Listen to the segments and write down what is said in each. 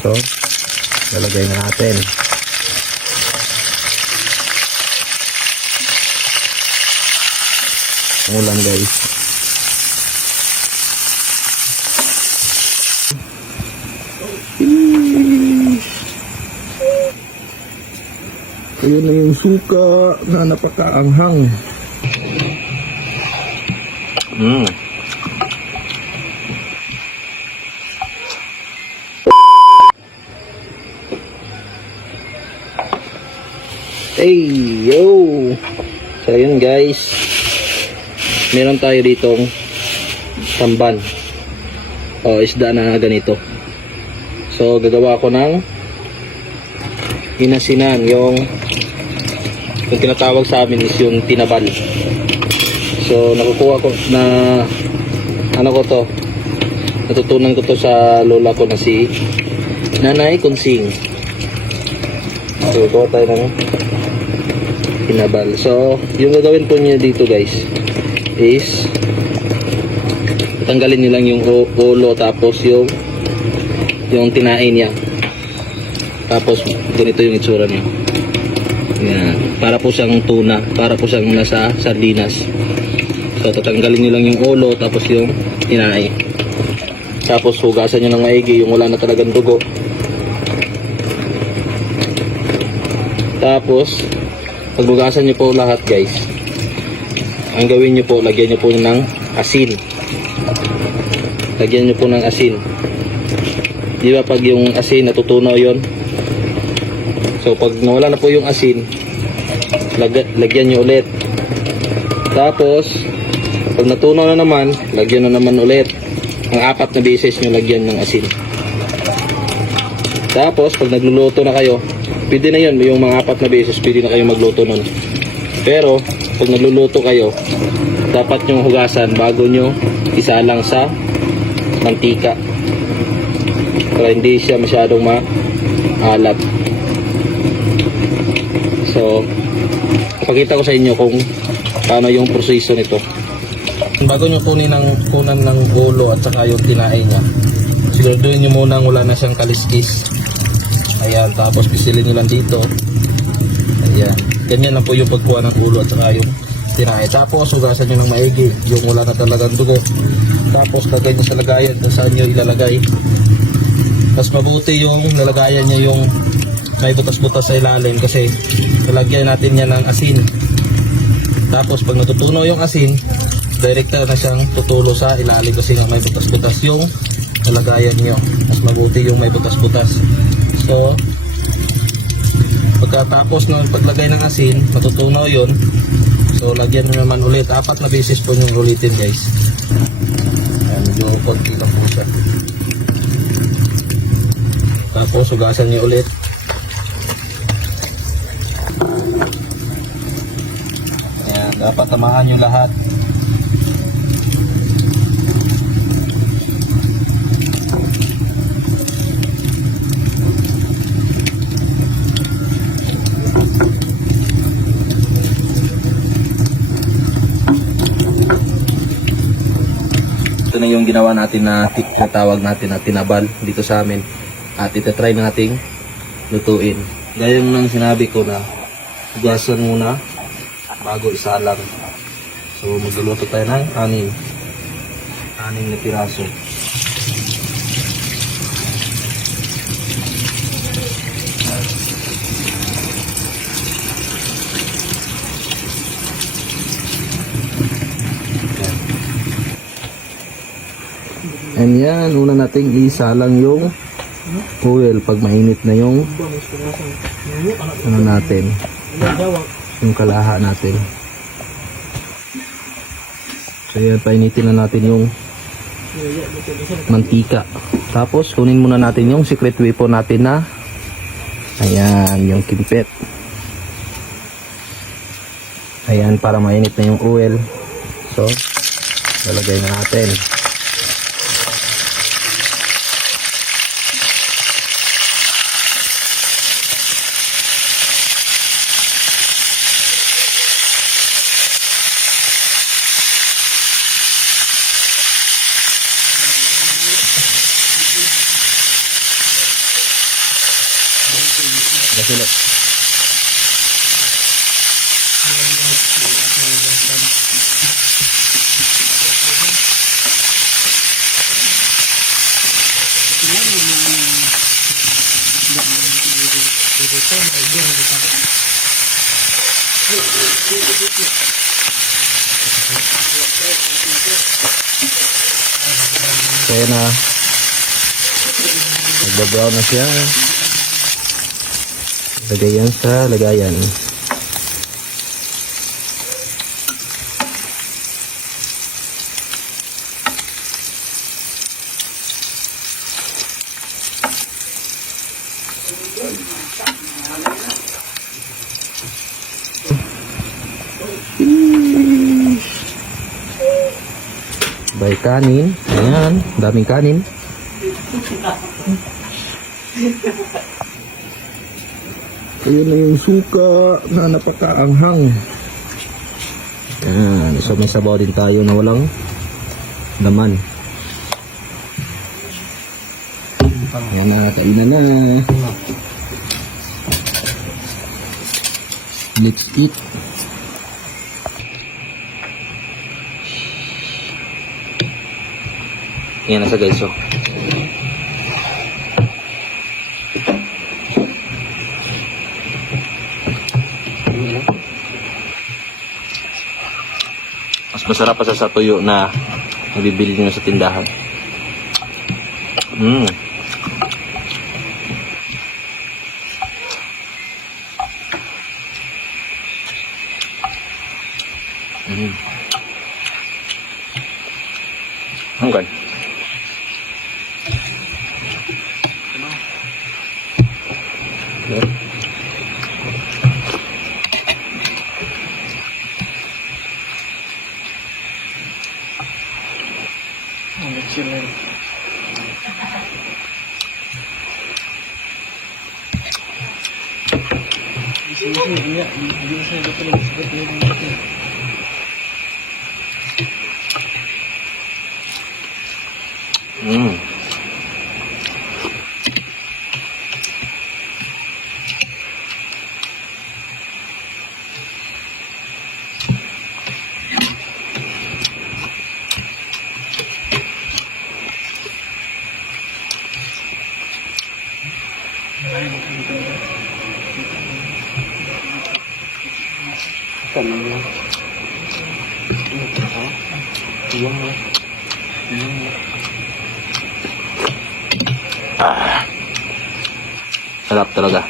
So, lalagay na natin. Ulam guys. Ayun na yung suka na napakaanghang. Mm. Hey, yo! So, yun guys. Meron tayo ditong tamban. O, isda na ganito. So, gagawa ko ng inasinan. Yung yung tinatawag sa amin is yung tinabal. So, nakukuha ko na ano ko to. Natutunan ko to sa lola ko na si Nanay Kunsing. So, gawa tayo ng pinabal. So, yung gagawin po niyo dito guys is tanggalin niyo lang yung ulo tapos yung yung tinain niya. Tapos ganito yung itsura niya. Yan. Para po siyang tuna, para po siyang nasa sardinas. So tatanggalin niyo lang yung ulo tapos yung tinain. Tapos hugasan niyo ng maigi yung wala na talagang dugo. Tapos pagbugasan niyo po lahat guys. Ang gawin niyo po lagyan niyo po ng asin. Lagyan niyo po ng asin. Di ba pag yung asin natutunaw yon so pag nawala na po yung asin lag lagyan niyo ulit. Tapos pag natunaw na naman lagyan na naman ulit. Ang apat na beses niyo lagyan ng asin. Tapos pag nagluluto na kayo pwede na yun. Yung mga apat na beses pwede na kayo magluto nun. Pero pag nagluluto kayo dapat yung hugasan bago nyo isalang sa mantika. Para hindi siya masyadong maalat. So pakita ko sa inyo kung paano yung proseso nito. Bago nyo kunin ng kunan ng ulo at saka yung kinain niya siguraduhin nyo muna wala na siyang kaliskis ayan tapos pisilin nyo lang dito. Ayan ganyan lang po yung pagkuha ng ulo at saka yung tinae tapos hugasan nyo ng maigi. Yung wala na talagang dugo. Tapos lagay nyo sa lagayan kung saan nyo ilalagay. Mas mabuti yung nalagayan niya yung may butas-butas sa ilalim kasi nalagyan natin niya ng asin. Tapos pag natutunaw yung asin direkta na siyang tutulo sa ilalim kasi may butas-butas yung nalagayan niyo mas mabuti yung may butas-butas so pagkatapos ng paglagay ng asin matutunaw yon so lagyan nyo naman ulit. Apat na beses po yung ulitin guys. Ayan, medyo konti lang po siya. Tapos hugasan nyo ulit. Ayan, dapat tamahan nyo lahat Na yung ginawa natin na tik na tawag natin na tinabal dito sa amin. At itatry nating lutuin. Gaya nang sinabi ko na hugasan muna bago isalang. So magluluto tayo ng anim. Anim na piraso. And yan, una nating isalang yung oil pag mainit na yung ano natin, yung kalaha natin. So yan, painitin na natin yung mantika. Tapos, kunin muna natin yung secret weapon natin na ayan, yung kimpet. Ayan, para mainit na yung oil. So, lalagay na natin. Nasilip. Kaya na nagbabrown na siya. Lagay yan sa lagayan. Bay kanin. Ayan, daming kanin. Ayun na yung suka na napakaanghang. Ayan, so may sabaw din tayo na walang laman. Ayan na, kainan na. Let's eat. Ayan na sa guys, oh. Masarap pa sa tuyo na nabibili nyo sa tindahan. Mm. Mm. Okay. Yeah. Mm. Ah. Sarap talaga.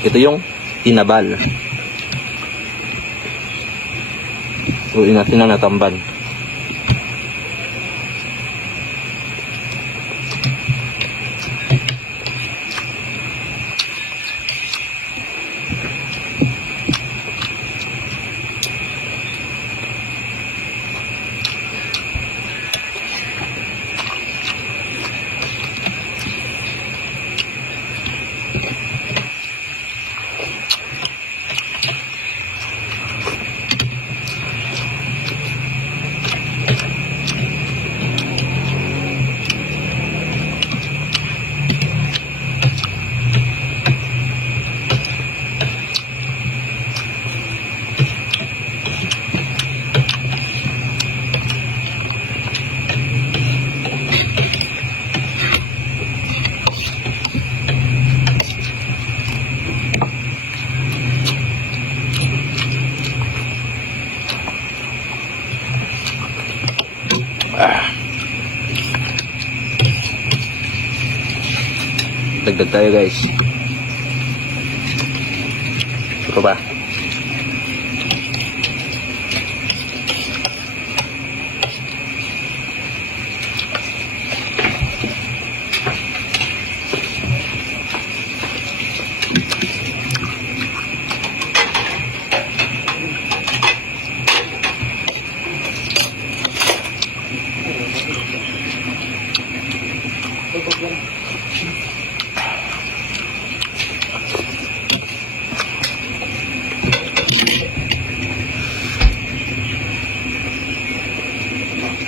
Ito yung tinabal. Uwi natin na natamban. Dagdag tayo guys. Ito ba?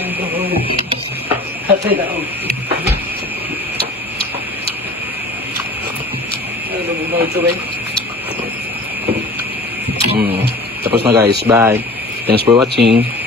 I'm go home. Na ako. Ano mo ba ito ba? Mm. Tapos na guys. Bye. Thanks for watching.